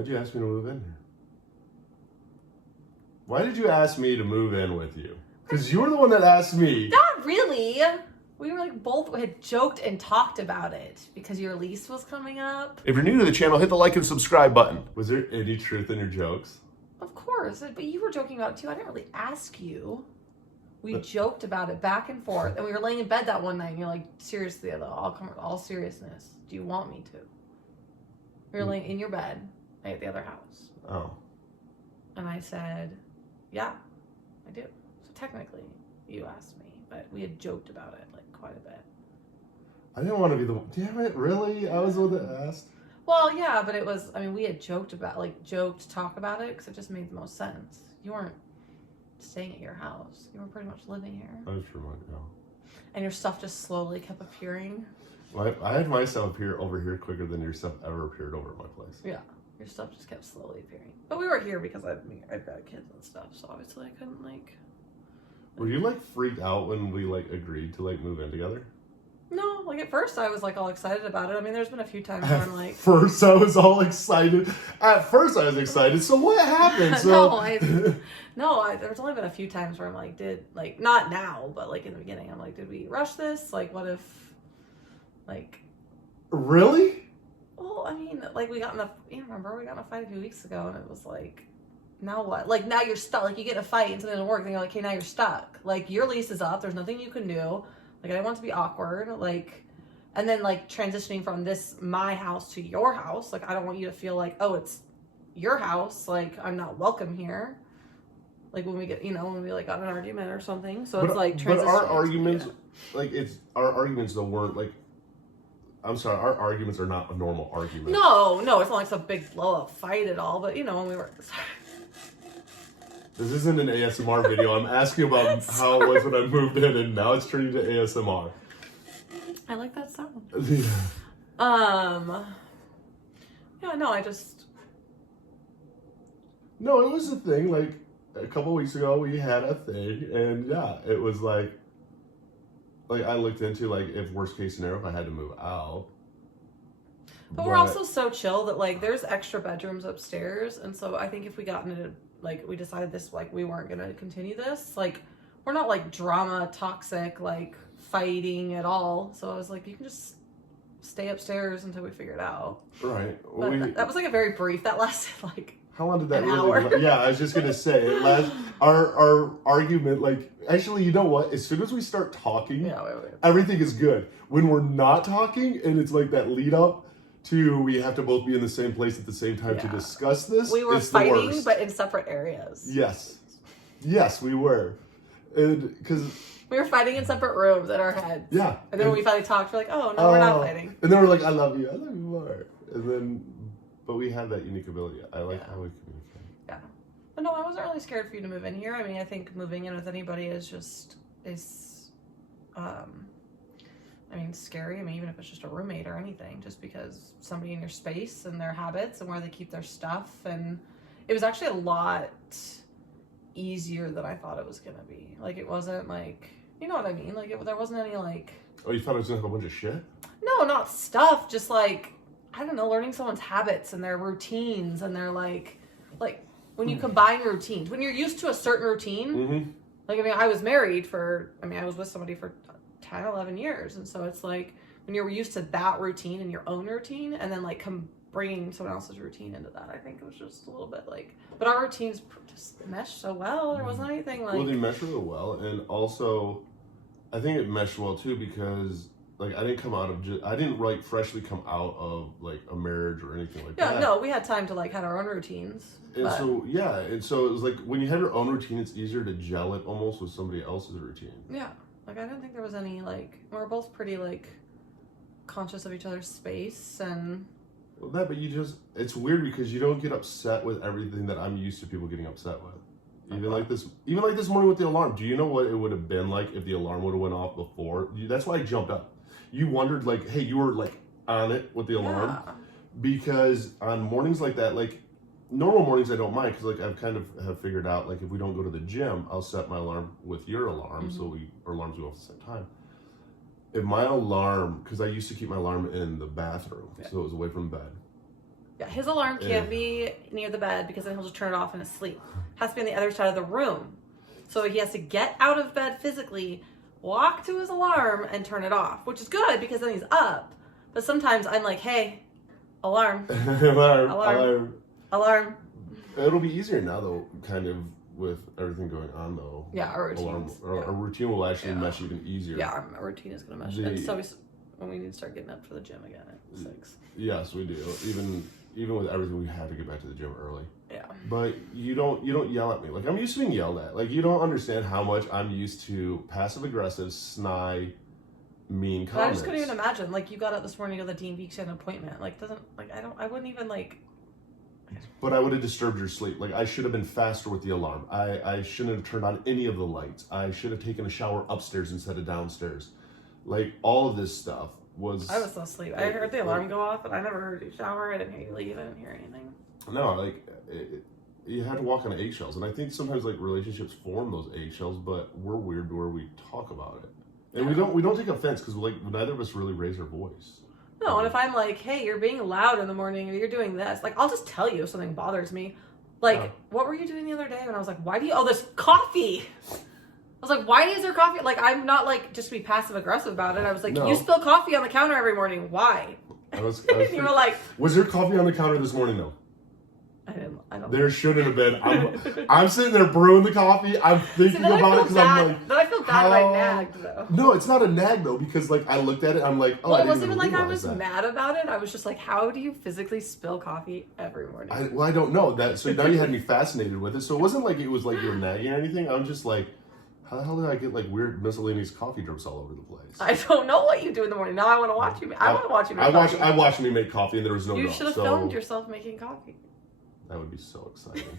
Why'd you ask me to move in here? Why did you ask me to move in with you? Because you were the one that asked me. Not really. We were like both had joked and talked about it because your lease was coming up. If you're new to the channel, hit the like and subscribe button. Was there any truth in your jokes? Of course, but you were joking about it too. I didn't really ask you. We joked about it back and forth, and we were laying in bed that one night, and you're like, seriously, I'll come with all seriousness. Do you want me to? We were laying in your bed at the other house. Oh. And I said, yeah, I do. So technically, you asked me, but we had joked about it like quite a bit. I didn't want to be the one. Damn it, really? I was the one that asked? Well, yeah, but it was, I mean, we had joked, talk about it, because it just made the most sense. You weren't staying at your house. You were pretty much living here. I was pretty much, yeah. And your stuff just slowly kept appearing. Well, I had my stuff appear over here quicker than your stuff ever appeared over at my place. Yeah, your stuff just kept slowly appearing. But we were here because I've got kids and stuff, so obviously I couldn't, like... Were you, like, freaked out when we, like, agreed to, like, move in together? No, like, at first I was, like, all excited about it. I mean, there's been a few times where I'm, like... At first I was all excited. So what happened? So... There's only been a few times where I'm, like, not now, but, like, in the beginning, I'm, like, did we rush this? Like, what if, like... Really? Well, I mean, like, we got in a fight a few weeks ago, and it was, like... Now what? Like, now you're stuck. Like, you get in a fight and something doesn't work, and you're like, okay, now you're stuck. Like, your lease is up. There's nothing you can do. Like, I didn't want it to be awkward. Like, and then, like, transitioning from my house to your house. Like, I don't want you to feel like, oh, it's your house. Like, I'm not welcome here. Like, when we get, when we, like, got in an argument or something. So it's, like, transitioning. But our arguments, our arguments, though, weren't, like, I'm sorry, our arguments are not a normal argument. No, it's not like some big blow-up fight at all. But, when we were... This isn't an ASMR video. I'm asking about how it was when I moved in, and now it's turning to ASMR. I like that sound. Yeah. Yeah, no, I just... No, it was a thing. Like, a couple weeks ago, we had a thing, and yeah, it was like I looked into, like, if worst case scenario, if I had to move out. But we're also so chill that, like, there's extra bedrooms upstairs, and so I think if we got into, like, we decided this, like, we weren't gonna continue this, like, we're not, like, drama, toxic, like, fighting at all. So I was like, you can just stay upstairs until we figure it out. Right. Well, but that was, like, a very brief, that lasted, like, how long did that an hour? Yeah, I was just gonna say, it last, our argument, like, actually, you know what? As soon as we start talking, everything is good. When we're not talking, and it's like that lead up to we have to both be in the same place at the same time to discuss this. We were fighting, but in separate areas. Yes, we were, and because we were fighting in separate rooms in our heads. Yeah, and then when we finally talked, we're like, oh no, we're not fighting. And then we're like, I love you more. And then, but we have that unique ability. I like how we communicate. Yeah, but no, I wasn't really scared for you to move in here. I mean, I think moving in with anybody is scary. I mean, even if it's just a roommate or anything, just because somebody in your space and their habits and where they keep their stuff. And it was actually a lot easier than I thought it was going to be. Like, it wasn't like, you know what I mean? Like, there wasn't any, like... Oh, you thought it was going to have a bunch of shit? No, not stuff. Just, like, I don't know, learning someone's habits and their routines and their, like, when you combine routines. When you're used to a certain routine, like, I mean, I was with somebody for 10, 11 years. And so it's like when you're used to that routine and your own routine and then like bringing someone else's routine into that, I think it was just a little bit like, but our routines just meshed so well. There wasn't anything like... Well, they meshed really well. And also I think it meshed well too, because like I didn't like freshly come out of like a marriage or anything like that. Yeah, no, we had time to like have our own routines. And so it was like when you have your own routine, it's easier to gel it almost with somebody else's routine. Yeah. Like, I didn't think there was any, like... We're both pretty, like, conscious of each other's space, and... Well, but it's weird because you don't get upset with everything that I'm used to people getting upset with. Even like this morning with the alarm. Do you know what it would have been like if the alarm would have went off before? That's why I jumped up. You wondered, like, hey, you were, like, on it with the alarm? Yeah. Because on mornings like that, like... Normal mornings I don't mind because like I've kind of have figured out like if we don't go to the gym, I'll set my alarm with your alarm so our alarms go off at the same time. If my alarm, because I used to keep my alarm in the bathroom so it was away from bed. Yeah, his alarm can't be near the bed because then he'll just turn it off in his sleep. It has to be on the other side of the room. So he has to get out of bed physically, walk to his alarm, and turn it off, which is good because then he's up. But sometimes I'm like, hey, alarm. Alarm. It'll be easier now, though, kind of, with everything going on, though. Yeah, our routine. Our routine will actually mesh even easier. Yeah, our routine is going to mesh. And so when we need to start getting up for the gym again at 6. Yes, we do. Even with everything, we have to get back to the gym early. Yeah. But you don't yell at me. Like, I'm used to being yelled at. Like, you don't understand how much I'm used to passive-aggressive, snide, mean comments. But I just couldn't even imagine. Like, you got up this morning to go to the Dean Beach an appointment. Like, I wouldn't even, like... But I would have disturbed your sleep. Like, I should have been faster with the alarm. I shouldn't have turned on any of the lights. I should have taken a shower upstairs instead of downstairs. Like, all of this stuff was... I was so asleep. I heard the alarm go off, but I never heard you shower. I didn't hear you leave. I didn't hear anything. No, like, you had to walk on eggshells. And I think sometimes, like, relationships form those eggshells, but we're weird where we talk about it. And we don't take offense because, like, neither of us really raise our voice. No, and if I'm like, hey, you're being loud in the morning or you're doing this, like, I'll just tell you if something bothers me. Like, what were you doing the other day? And I was like, why do you... Oh, there's coffee! I was like, why is there coffee? Like, I'm not, like, just to be passive-aggressive about it. I was like, you spill coffee on the counter every morning. Why? I was you were like... Was there coffee on the counter this morning, though? I don't There shouldn't have been. I'm sitting there brewing the coffee. I'm thinking about it because I'm like... Then I feel bad if I nagged, though. No, it's not a nag, though, because, like, I looked at it, I'm like, oh, well, I didn't it wasn't even even like I was that. mad about it. I was just like, how do you physically spill coffee every morning? I don't know. So now you had me fascinated with it. So it wasn't like it was like you were nagging or anything. I'm just like... How the hell did I get like weird miscellaneous coffee drips all over the place? I don't know what you do in the morning. Now I want to watch you. I want to watch you make coffee. I watched me make coffee and there was no You drop, should have filmed yourself making coffee. That would be so exciting.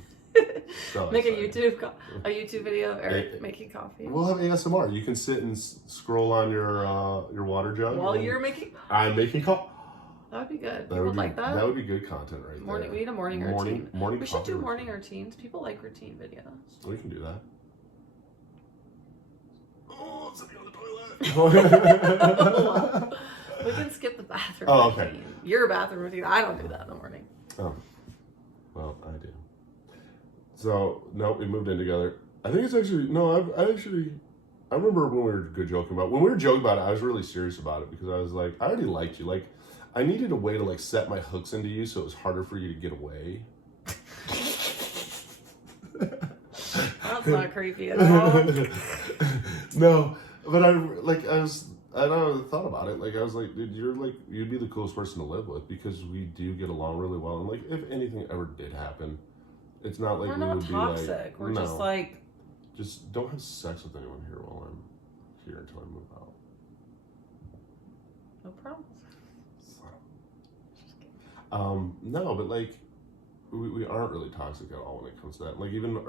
Make a YouTube video of Eric making coffee. We'll have ASMR. You can sit and scroll on your water jug while you're making. I'm making coffee. That would be good. People would like that. That would be good content right there. We need a morning routine. We should do morning routine. routines. People like routine videos. We can do that. Oh, something on the toilet. We can skip the bathroom. Oh, okay. Routine. Your bathroom routine. I don't do that in the morning. Oh, well, I do. So no, we moved in together. I think it's actually no. I remember when we were joking about it. I was really serious about it because I was like, I already liked you. Like, I needed a way to like set my hooks into you, so it was harder for you to get away. That's not creepy at all. No, but I thought about it. Like, I was like, dude, you'd be the coolest person to live with because we do get along really well. And like, if anything ever did happen, it's not like we would toxic. Be like, we're just like, just don't have sex with anyone here while I'm here until I move out. No problem. No, but like, we aren't really toxic at all when it comes to that. Like, even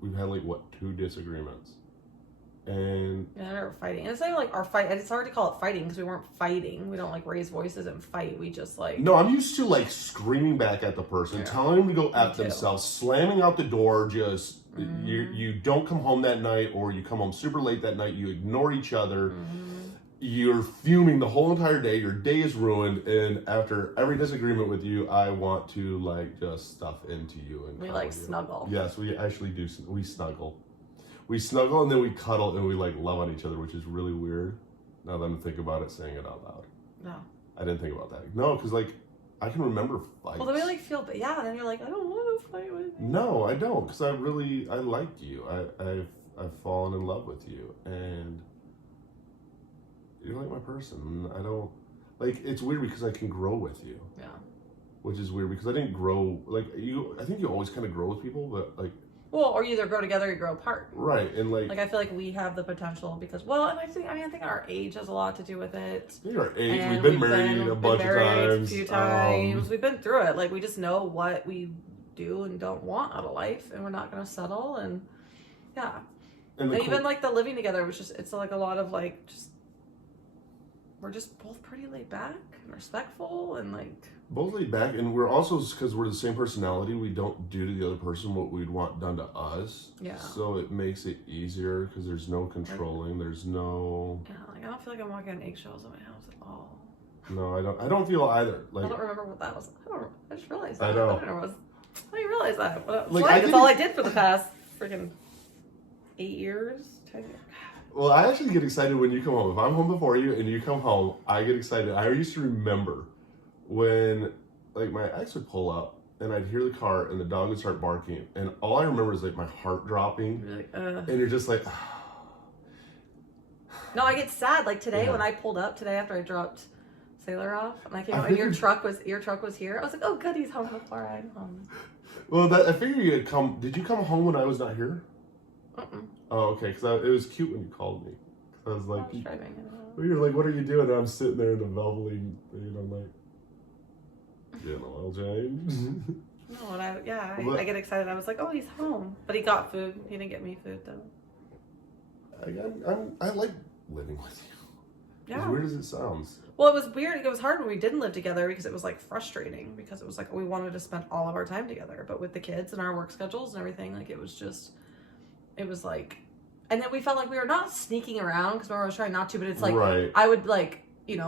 we've had like 2 disagreements, and we're fighting. And it's not even like our fight. It's hard to call it fighting because we weren't fighting. We don't like raise voices and fight. We just like. No, I'm used to like screaming back at the person, telling them to go F themselves, slamming out the door. Just you don't come home that night, or you come home super late that night. You ignore each other. You're fuming the whole entire day. Your day is ruined, and after every disagreement with you, I want to like just stuff into you and we like snuggle. Yes, we actually do. We snuggle. We snuggle and then we cuddle and we like love on each other, which is really weird. Now that I'm thinking about it, saying it out loud. No. I didn't think about that. No, because like I can remember fights. Well, then we like feel, and then you're like, I don't want to fight with you. No, I don't, because I like you. I've fallen in love with you, and you're like my person. I don't like. It's weird because I can grow with you. Yeah. Which is weird because I didn't grow like you. I think you always kind of grow with people, but like. Well, or you either grow together or you grow apart. Right, and like I feel like we have the potential because, and I think our age has a lot to do with it. Our age, we've been married a bunch of times. A few times. We've been through it. Like, we just know what we do and don't want out of life, and we're not going to settle, and yeah. And even like the living together was just, it's like a lot of like, just, we're just both pretty laid back and respectful and like. Both laid back, and we're also, because we're the same personality, we don't do to the other person what we'd want done to us. Yeah. So it makes it easier because there's no controlling, there's no... Yeah, like I don't feel like I'm walking on eggshells in my house at all. No, I don't. I don't feel either. Like I don't remember what that was. I just realized I that. know. I don't know what was. I didn't realize that. Well, Like, that's all I did for the past freaking 8 years, 10 years. Well, I actually get excited when you come home. If I'm home before you and you come home, I get excited. I used to remember when, like, my ex would pull up and I'd hear the car and the dog would start barking, and all I remember is like my heart dropping, You're like, and you're just like. No, I get sad. Like today Yeah. when I pulled up today after I dropped Sailor off, and I came out and think your truck was here. I was like, oh, good, he's home before I'm home. Well, I figured you had come. Did you come home when I was not here? Mm-mm. Oh, okay. Because it was cute when you called me. I was like, I was driving. you were like, "What are you doing?" And I'm sitting there in the velvety, and I'm like, "Oil change." No, and I But- get excited. I was like, oh, he's home, but he got food. He didn't get me food though. I like living with you. Yeah. As weird as it sounds. Well, it was weird. It was hard when we didn't live together because it was like frustrating because it was like we wanted to spend all of our time together, but with the kids and our work schedules and everything, like it was like, and then we felt like we were not sneaking around because I was trying not to, but it's like Right. I would like,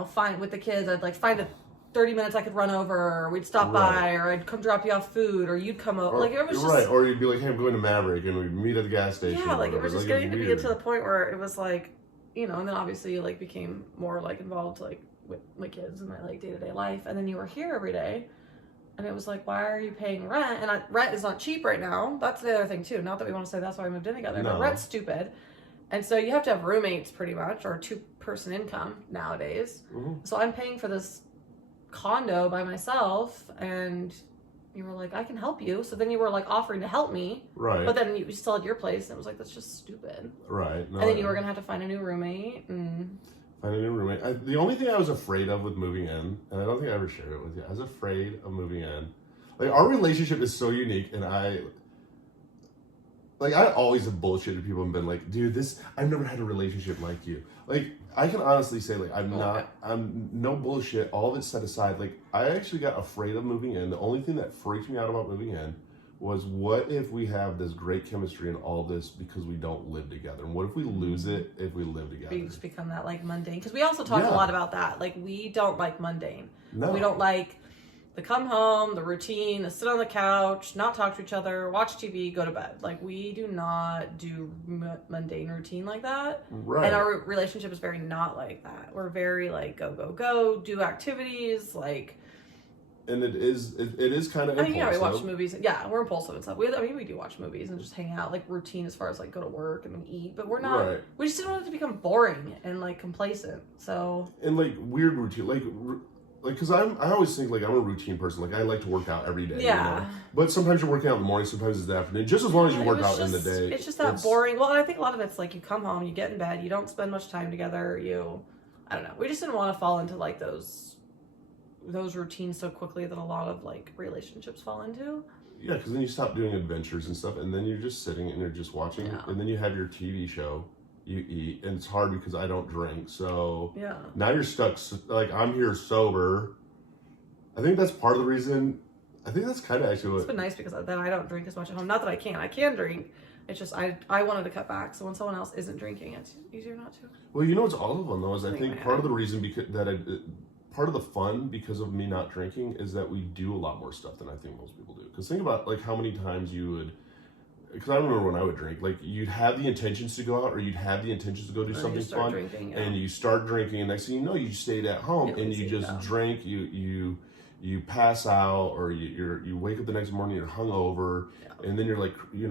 find with the kids, I'd like find a 30 minutes I could run over, or we'd stop by, or I'd come drop you off food, or you'd come over. Like it was just right, or you'd be like, "Hey, I'm going to Maverick," and we'd meet at the gas station. yeah, or like it whatever. was just Like, getting to be weird. to the point where it was like, and then obviously you like became more like involved like with my kids and my like day-to-day life, and then you were here every day, and it was like, why are you paying rent? And rent is not cheap right now. That's the other thing too. Not that we want to say that's why we moved in together, but rent's stupid, and so you have to have roommates pretty much, or 2-person income nowadays. Mm-hmm. So I'm paying for this condo by myself, and you were like, I can help you. So then you were like offering to help me, Right. but then you still had your place, and it was like, that's just stupid. Right. No, And then you were gonna have to find a new roommate, and find a new roommate. The only thing I was afraid of with moving in, and I don't think I ever shared it with you, I was afraid of moving in. Like, our relationship is so unique, and I always have bullshitted people and been like, dude, I've never had a relationship like you. Like, I can honestly say, like, I'm no bullshit, all of it set aside. Like, I actually got afraid of moving in. The only thing that freaked me out about moving in was, what if we have this great chemistry and all this because we don't live together? And what if we lose it if we live together? we just become that like mundane. Because we also talked a lot about that. Like, we don't like mundane. No. We don't like the come home, the routine, the sit on the couch, not talk to each other, watch TV, go to bed. Like, we do not do mundane routine like that. Right. And our relationship is very not like that. We're very like go, do activities, like. And it is kind of impulsive. We watch movies. Yeah, we're impulsive and stuff. We do watch movies and just hang out, like routine as far as like go to work and eat. But we're not. Right. We just didn't want it to become boring and like complacent. So. And like weird routine, like because I always think like I'm a routine person. Like, I like to work out every day. Yeah. But sometimes you're working out in the morning, sometimes it's the afternoon. Just as long as you work out in the day. It's just that boring. Well, and I think a lot of it's like you come home, you get in bed, you don't spend much time together. I don't know. We just didn't want to fall into like those routines so quickly that a lot of like relationships fall into. Yeah, because then you stop doing adventures and stuff, and then you're just sitting and you're just watching, and then you have your TV show, you eat, and it's hard because I don't drink, so now you're stuck. Like, I'm here sober. I think that's part of the reason. I think that's kind of actually what. It's been nice because then I don't drink as much at home. Not that I can drink. It's just I wanted to cut back, so when someone else isn't drinking, it's easier not to. Well, you know what's all of them though is I think part of the reason part of the fun because of me not drinking is that we do a lot more stuff than I think most people do. Because think about like how many times you would. Because I remember when I would drink, like you'd have the intentions to go out, or you'd have the intentions to go do something fun, and you start drinking, and next thing you know, you stayed at home and you just drink. You pass out, or you wake up the next morning, you're hungover, and then you're like, you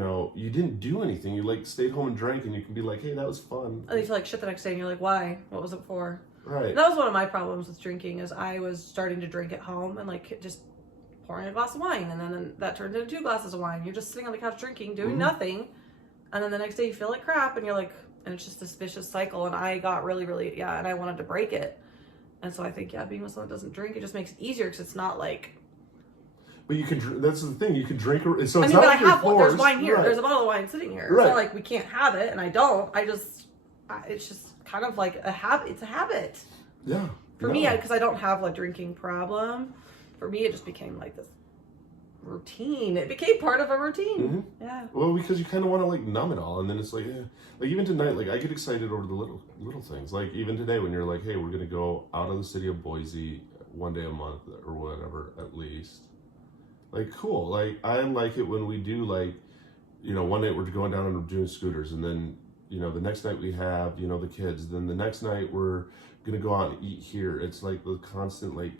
didn't do anything. You like stayed home and drank, and you can be like, hey, that was fun. And you feel like shit the next day, and you're like, why? What was it for? Right. That was one of my problems with drinking. Is I was starting to drink at home and like just pouring a glass of wine, and then that turned into 2 glasses of wine. You're just sitting on the couch drinking, doing nothing, and then the next day you feel like crap, and you're like, and it's just this vicious cycle. And I got really, really, and I wanted to break it, and so I think being with someone that doesn't drink, it just makes it easier because it's not like. But you can. That's the thing. You can drink. So it's not but like I have forced. there's wine here. Right. There's a bottle of wine sitting here. Right. It's not like we can't have it, and I don't. It's just kind of like a habit. It's a habit. Yeah. For me, because I don't have a drinking problem, for me it just became like this routine. It became part of a routine. Mm-hmm. Yeah. Well, because you kind of want to like numb it all, and then it's like, yeah. Like even tonight, like I get excited over the little things. Like even today, when you're like, hey, we're gonna go out of the city of Boise one day a month or whatever, at least. Like cool. Like I like it when we do like, you know, one night we're going down and doing scooters, and then you know the next night we have the kids. Then the next night we're gonna go out and eat here. It's like the constant like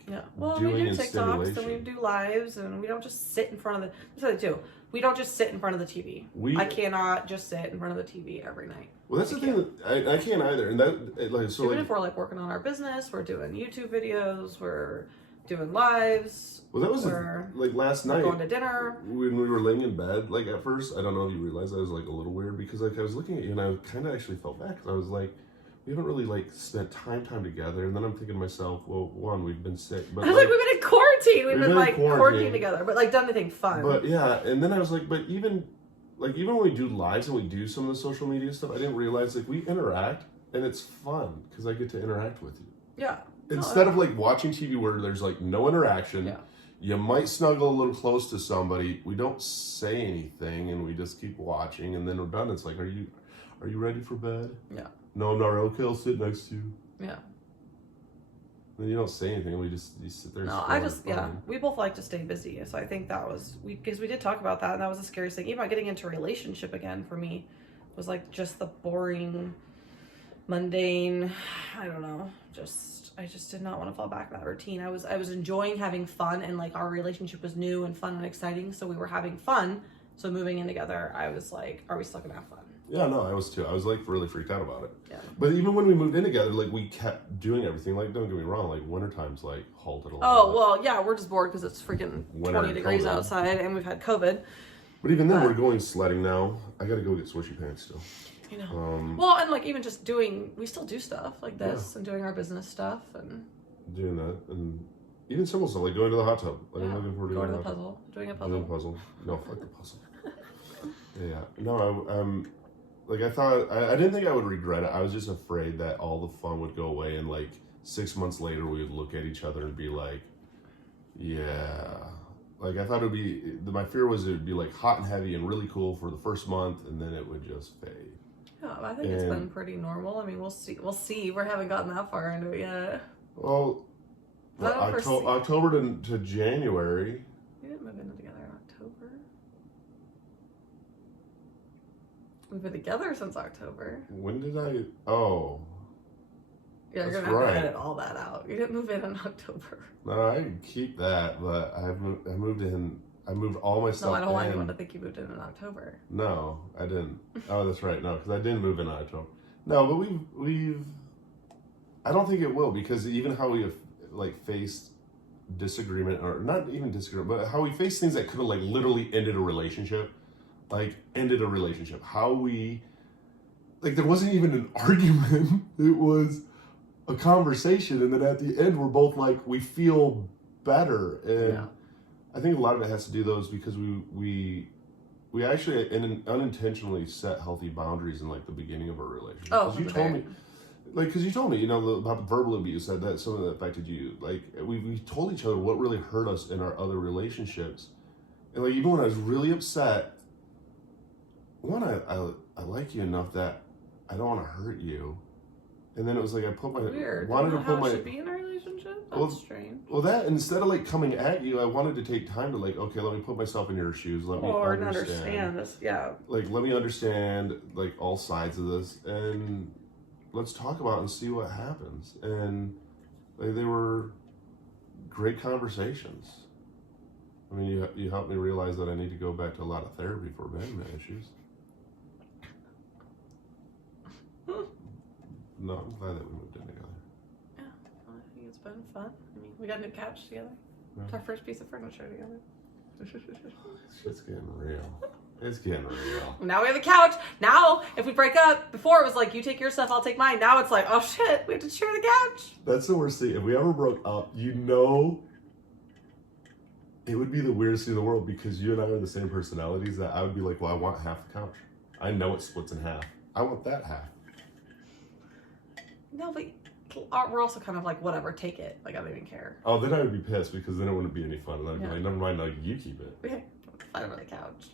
doing we do TikToks and we do lives, and we don't just sit in front of the. That's what I do. We don't just sit in front of the TV. I cannot just sit in front of the TV every night. Well, that's the thing that I can't either, and that like so. Even like, if we're like working on our business, we're doing YouTube videos, we're doing lives. Well, that was like last night. Going to dinner. When we were laying in bed, like at first, I don't know if you realized I was like a little weird because like I was looking at you and I kind of actually felt bad because I was like, we haven't really like spent time together, and then I'm thinking to myself, well, one, we've been sick, but I was like we've been in quarantine. We've been like quarantined together, but like done anything fun. But yeah, and then I was like, but even when we do lives and we do some of the social media stuff, I didn't realize like we interact and it's fun because I get to interact with you. Yeah. Instead of like watching TV where there's like no interaction. Yeah. You might snuggle a little close to somebody. We don't say anything, and we just keep watching, and then we're done. It's like, are you ready for bed? Yeah. No, I'm not. Okay, I'll sit next to you. Yeah. Then you don't say anything. You sit there. No, we both like to stay busy, so I think that was because we did talk about that, and that was the scariest thing. Even about getting into a relationship again for me was like just the boring, mundane. I don't know, I just did not want to fall back in that routine. I was enjoying having fun, and like our relationship was new and fun and exciting, so we were having fun. So moving in together, I was like, are we still gonna have fun? Yeah, no, I was too. I was like really freaked out about it. Yeah. But even when we moved in together, like we kept doing everything. Like don't get me wrong, like wintertime's like halted a lot. Oh well, yeah, we're just bored because it's freaking 20 degrees outside, and we've had COVID. But even then, we're going sledding now. I gotta go get swishy pants still. You know. Well, and like even just we still do stuff like this and doing our business stuff and doing that, and even simple stuff like going to the hot tub. Like I'm looking forward to going to the puzzle, doing a puzzle. Doing a puzzle. No, fuck the puzzle. Yeah. No, like I thought, I didn't think I would regret it. I was just afraid that all the fun would go away, and like 6 months later, we would look at each other and be like, yeah. Like I thought it would be. My fear was it would be like hot and heavy and really cool for the first month, and then it would just fade. Yeah, I think it's been pretty normal. I mean, we'll see. We haven't gotten that far into it yet. Well, October to January. We didn't move in together in October. We've been together since October. When did I? Oh. Yeah, you're gonna have to edit all that out. You didn't move in October. No, I can keep that, but I moved in. I moved all my stuff. No, I don't want anyone to think you moved in October. No, I didn't. Oh, that's right. No, because I didn't move in October. No, but we've. I don't think it will, because even how we have like faced disagreement, or not even disagreement, but how we faced things that could have like literally ended a relationship, How we, like, there wasn't even an argument. It was a conversation, and then at the end we're both like, we feel better. And I think a lot of it has to do those because we actually unintentionally set healthy boundaries in like the beginning of our relationship. Oh, you told me, because you told me, about verbal abuse, that something that affected you. Like we told each other what really hurt us in our other relationships, and like even when I was really upset, I like you enough that I don't want to hurt you. And then it was like I put my wanted to put my. Should be in a relationship. That's strange. Well, that instead of like coming at you, I wanted to take time to like, okay, let me put myself in your shoes. Let me understand this. Yeah. Like, let me understand like all sides of this, and let's talk about it and see what happens. And like they were great conversations. I mean, you helped me realize that I need to go back to a lot of therapy for abandonment issues. No, I'm glad that we moved in together. Yeah, well, I think it's been fun. I mean, we got a new couch together. Yeah. It's our first piece of furniture together. It's getting real. It's getting real. Now we have a couch. Now, if we break up, before it was like, you take your stuff, I'll take mine. Now it's like, oh shit, we have to share the couch. That's the worst thing. If we ever broke up, it would be the weirdest thing in the world, because you and I are the same personalities, that I would be like, well, I want half the couch. I know it splits in half. I want that half. No, but we're also kind of like, whatever, take it. Like, I don't even care. Oh, then I would be pissed because then it wouldn't be any fun. And I'd be Yeah. like, never mind, like, you keep it. Yeah, find it on the couch.